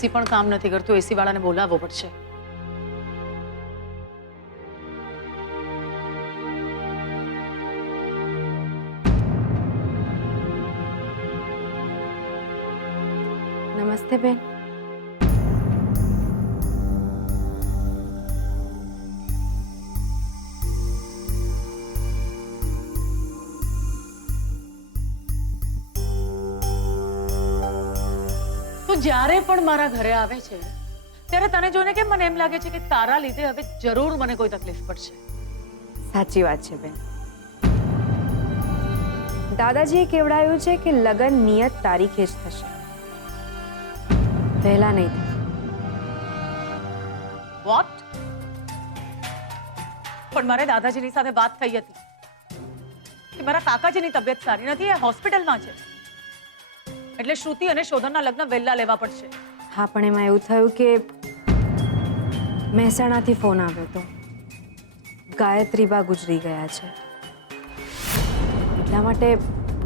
એસી પણ કામ નથી કરતું, એસી વાળાને બોલાવવો પડશે. નમસ્તે બેન. તું જ્યારે પણ મારા ઘરે આવે છે ત્યારે તને જોઈને કેમ મને એમ લાગે છે કે તારા લીધે હવે જરૂર મને કોઈ તકલીફ પડશે. સાચી વાત છે બેન. દાદાજીએ કેવડાયું છે કે લગ્ન નિયત તારીખે જ થશે, પહેલા નહીં થાય. વોટ? પણ મારે દાદાજીની સાથે વાત થઈ હતી કે મારા કાકાજીની તબિયત સારી નથી, એ હોસ્પિટલમાં છે, એટલે શ્રુતિ અને શોધનના લગ્ન વહેલા લેવા પડશે. હા, પણ એમાં એવું થયું કે મહેસાણાથી ફોન આવ્યો હતો. ગાયત્રીબા ગુજરી ગયા છે, એટલા માટે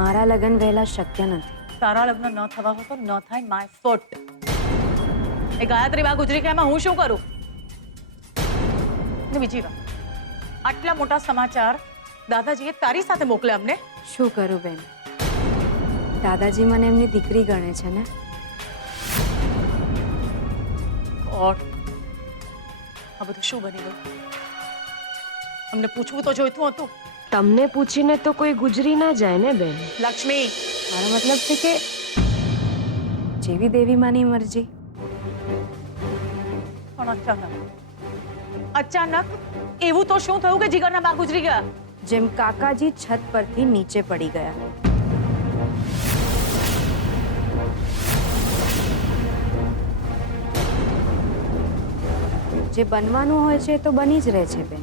મારા લગ્ન વહેલા શક્ય નથી. તારા લગ્ન ન થવા હોય તો ન થાય, માય ફોટ. એ ગાયત્રીબા ગુજરી ગયા, એમાં હું શું કરું? અને બીજી વાત, આટલા મોટા સમાચાર દાદાજીએ તારી સાથે મોકલ્યા અમને. શું કરું બેન, દાદાજી મને એમની દીકરી ગણે છે ને. ગોડ, આ બધું શું બની ગયું? અમને પૂછવું તો જોઈતું હતું. તમને પૂછીને તો કોઈ ગુજરી ના જાય ને બેન. લક્ષ્મી, મારો મતલબ છે કે જેવી દેવી માની મરજી. પણ અચાનક એવું તો શું થયું કે જીગરના બા ગુજરી ગયા? જેમ કાકાજી છત પરથી નીચે પડી ગયા. જે બનવાનું હોય છે તો બની જ રહે છે બેન.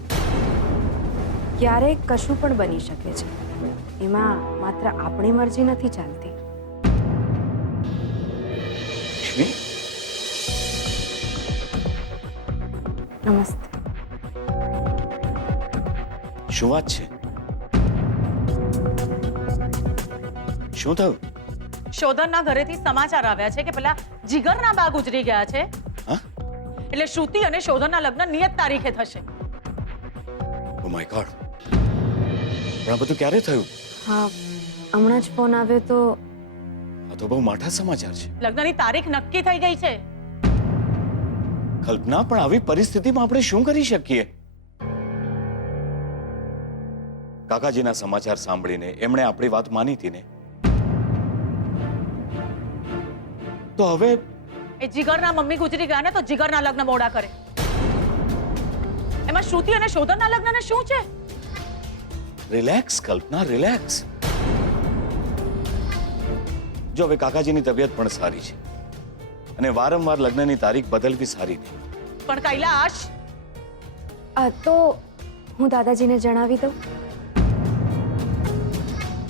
ક્યારેક કશું પણ બની શકે છે, એમાં માત્ર આપણી મરજી નથી ચાલતી. નમસ્તે. શું વાત છે? શું થયું? શોધનના ઘરેથી સમાચાર આવ્યા છે કે પેલા જીગરના બા ગુજરી ગયા છે, હા? એટલે શ્રુતિ અને શોધનના લગ્ન નિયત તારીખે થશે. ઓ માય ગોડ, પણ આ બધું ક્યારે થયું? હા, હમણાં જ ફોન આવ્યો તો. આ તો બહુ માઠા સમાચાર છે. લગ્નની તારીખ નક્કી થઈ ગઈ છે. કલ્પના, પણ આવી પરિસ્થિતિમાં આપણે શું કરી શકીએ? કાકાજીના સમાચાર સાંભળીને એમણે આપણી વાત માની હતી ને, તો હવે એ જીગરના મમ્મી ગુજરી ગયા ને તો જીગરના લગ્ન મોડા કરે. એમાં શ્રુતિ અને શોધનના લગ્નને શું છે? રિલેક્સ કલ્પના, રિલેક્સ. જો હવે કાકાજીની તબિયત પણ સારી છે અને વારંવાર લગ્નની તારીખ બદલવી સારી નહીં. પણ કૈલાશ, તો હું દાદાજીને જણાવી દઉં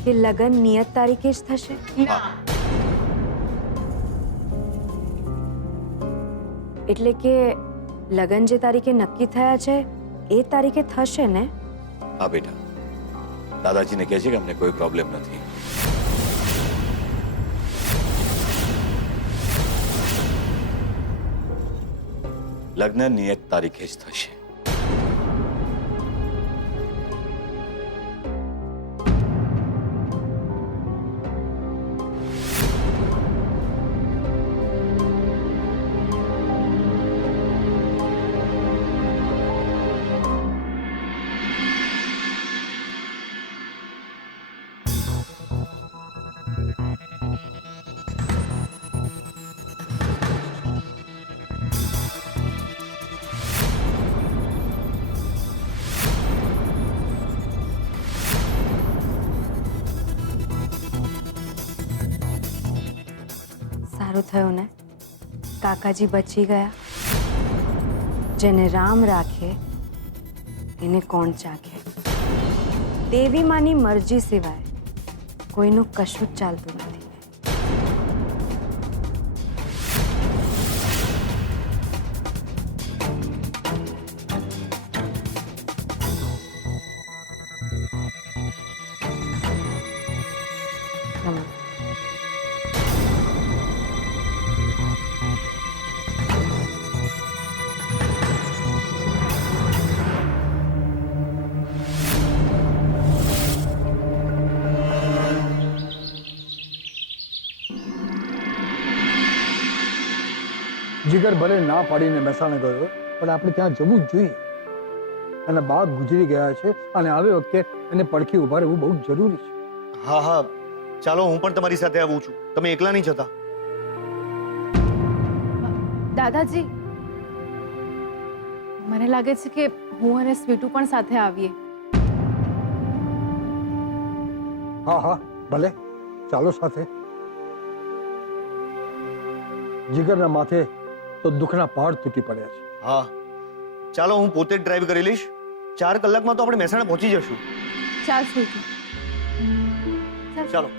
કે લગ્ન નિયત તારીખે જ થશે. ના, એટલે કે લગ્ન જે તારીખે નક્કી થયા છે એ તારીખે થશે ને? હા બેટા, દાદાજીને કહે છે કે અમને કોઈ પ્રોબ્લેમ નથી. લગ્ન નિયત તારીખે જ થશે. સારું થયું ને, કાકાજી બચી ગયા. જેને રામ રાખે એને કોણ ચાખે. દેવી માની મરજી સિવાય કોઈનું કશું જ ચાલતું નથી. જીગર ભલે ના પાડીને મહેસાણા ગયો, પણ આપણે ત્યાં જવું જ જોઈએ. અને બા ગુજરી ગયા છે અને આવી વખતે એને પડખી ઉભા રહેવું બહુ જરૂરી છે. હા હા, ચાલો હું પણ તમારી સાથે આવું છું. તમે એકલા નહીં જતા. દાદાજી, મને લાગે છે કે હું અને સ્વીટુ પણ સાથે આવીએ. હા હા ભલે, ચાલો સાથે. જીગરના માથે તો દુઃખના પહાડ તૂટી પડ્યા છે. હા, ચાલો હું પોતે જ ડ્રાઈવ કરી લઈશ. 4 કલાકમાં તો આપણે મહેસાણા પહોંચી જશું. ચાલ સ્વીટુ. ચાલો.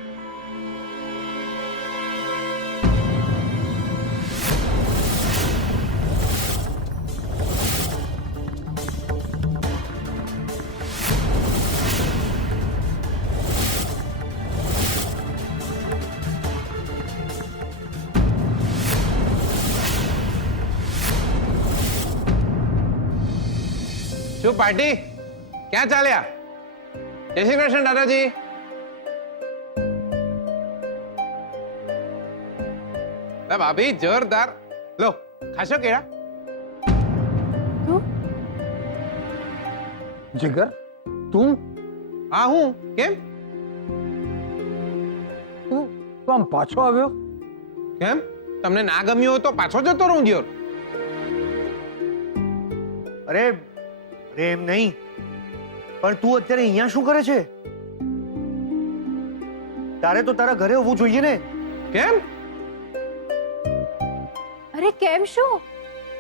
શું પાર્ટી? ક્યાં ચાલ્યા? જય શ્રી કૃષ્ણ દાદાજી. ભાભી જોરદાર. લો ખાશો કેળા? જીગર, તું હા હું. કેમ તું તું આમ પાછો આવ્યો? કેમ તમને ના ગમ્યું હોય તો પાછો જતો રહું દિયોર. અરે અરે એમ નહીં, પણ તું અત્યારે અહીંયા શું કરે છે? તારે તો તારા ઘરે હોવું જોઈએ ને. કેમ? અરે કેમ શું?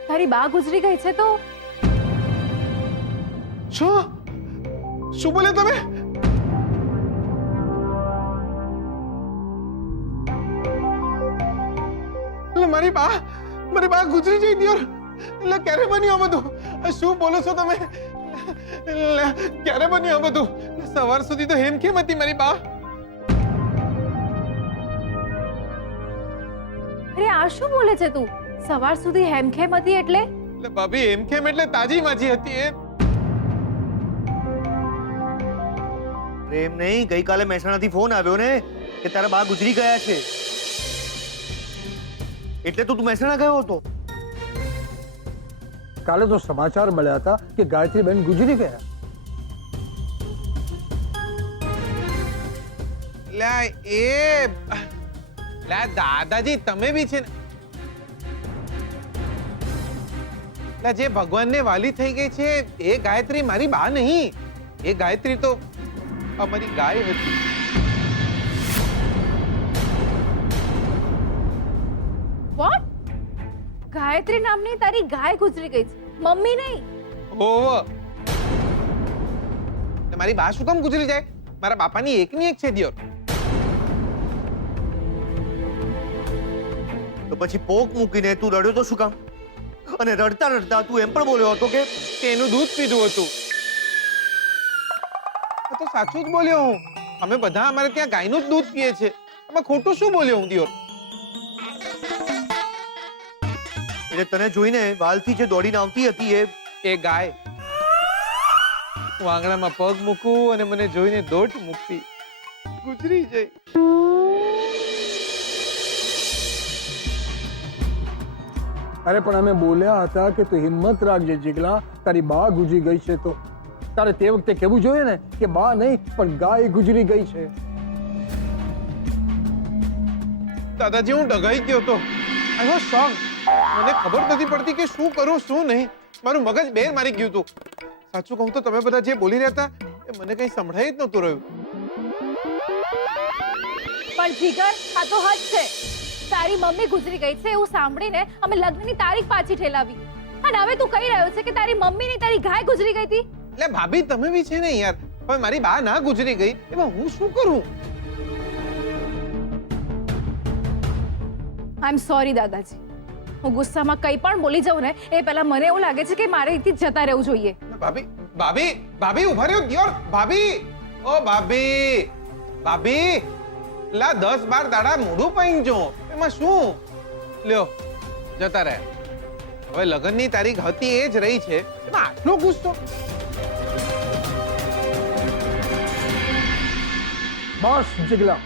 તારી બા ગુજરી ગઈ છે તો શું બોલે તમે? એટલે મારી બા ગુજરી જઈ દિયોર. એટલે ક્યારે બન્યું આ બધું? શું બોલો છો તમે? ક્યારે બન્યું આ બધું? સવાર સુધી તો હેમ કેમ હતી મારી બા? અરે આ શું બોલે છે તું? સવાર સુધી હેમખેમ હતી એટલે? એટલે ભાભી હેમખેમ એટલે તાજી માજી હતી એ. અરે એમ નહીં, ગઈકાલે મહેસાણાથી ફોન આવ્યો ને કે તારા બા ગુજરી ગયા છે, એટલે તો તું મહેસાણા ગયો હતો. કાલે તો સમાચાર મળ્યા હતા કે ગાયત્રીબેન ગુજરી ગયા. દાદાજી તમે બી છે ને, જે ભગવાનને વાલી થઈ ગઈ છે એ ગાયત્રી મારી બા નહીં. એ ગાયત્રી તો અમારી ગાય હતી. વોટ? ગાયત્રી નામની તારી ગાય ગુજરી ગઈ છે, મમ્મી નહીં? ઓવ મારી બા શું કામ ગુજરી જાય? મારા બાપાની એકની એક છે દિયોર. તો પછી પોક મૂકીને તું રડ્યો તો શું કામ? અને રડતા રડતા તું એમ પણ બોલ્યો હતો કે એનું દૂધ પીધું હતું. તો સાચું જ બોલ્યો હું. અમે બધા અમારે ત્યાં ગાયનું જ દૂધ પીએ છે. આમાં ખોટું શું બોલ્યો હું દિયોર? એટલે તને જોઈને વાલથી જે દોડીને આવતી હતી એ ગાય. હું આંગણામાં પગ મૂકું અને મને જોઈને દોટ મૂકતી. ગુજરી જઈ. અરે પણ અમે બોલ્યા હતા કે તું હિંમત રાખજે જીગલા, તારી બા ગુજરી ગઈ છે તો તારે તે વખતે કહેવું જોઈએ ને કે બા નહીં પણ ગાય ગુજરી ગઈ છે. દાદાજી હું ડગાઈ ગયો તો. આઈ વોઝ શોક. મને ખબર નથી પડતી કે શું કરું શું નહીં. મારું મગજ બેર મારી ગયું હતું. સાચું કહું તો તમે બધા જે બોલી રહ્યા હતા એ મને કઈ સંભળાઈ જ નહોતું રહ્યું. પણ જીગર, આ તો હદ છે. તારી મમ્મી ગુજરી ગઈ છે એવું સાંભળીને અમે લગ્નની તારીખ પાછી ઠેલાવી, અને હવે તું કહી રહ્યો છે કે તારી મમ્મી ની તારી ગાય ગુજરી ગઈ હતી? એટલે ભાભી તમે બી છે ને યાર. હવે મારી બા ના ગુજરી ગઈ એમાં હું શું કરું? આઈ એમ સોરી દાદાજી. હું ગુસ્સામાં કંઈ પણ બોલી જાઉં ને એ પહેલા મને એવું લાગે છે કે મારે અહીંથી જતા રહેવું જોઈએ. ભાભી ઉભા રહ્યો દિયોર. ભાભી, ઓ ભાભી, ભાભી લા 10-12 દાડા મોઢું પાઈન જો એમાં શું? લ્યો જતા રહ્યા. હવે લગ્નની તારીખ હતી એ જ રહી છે, એમાં આટલો ગુસ્સો? બસ જીગલા,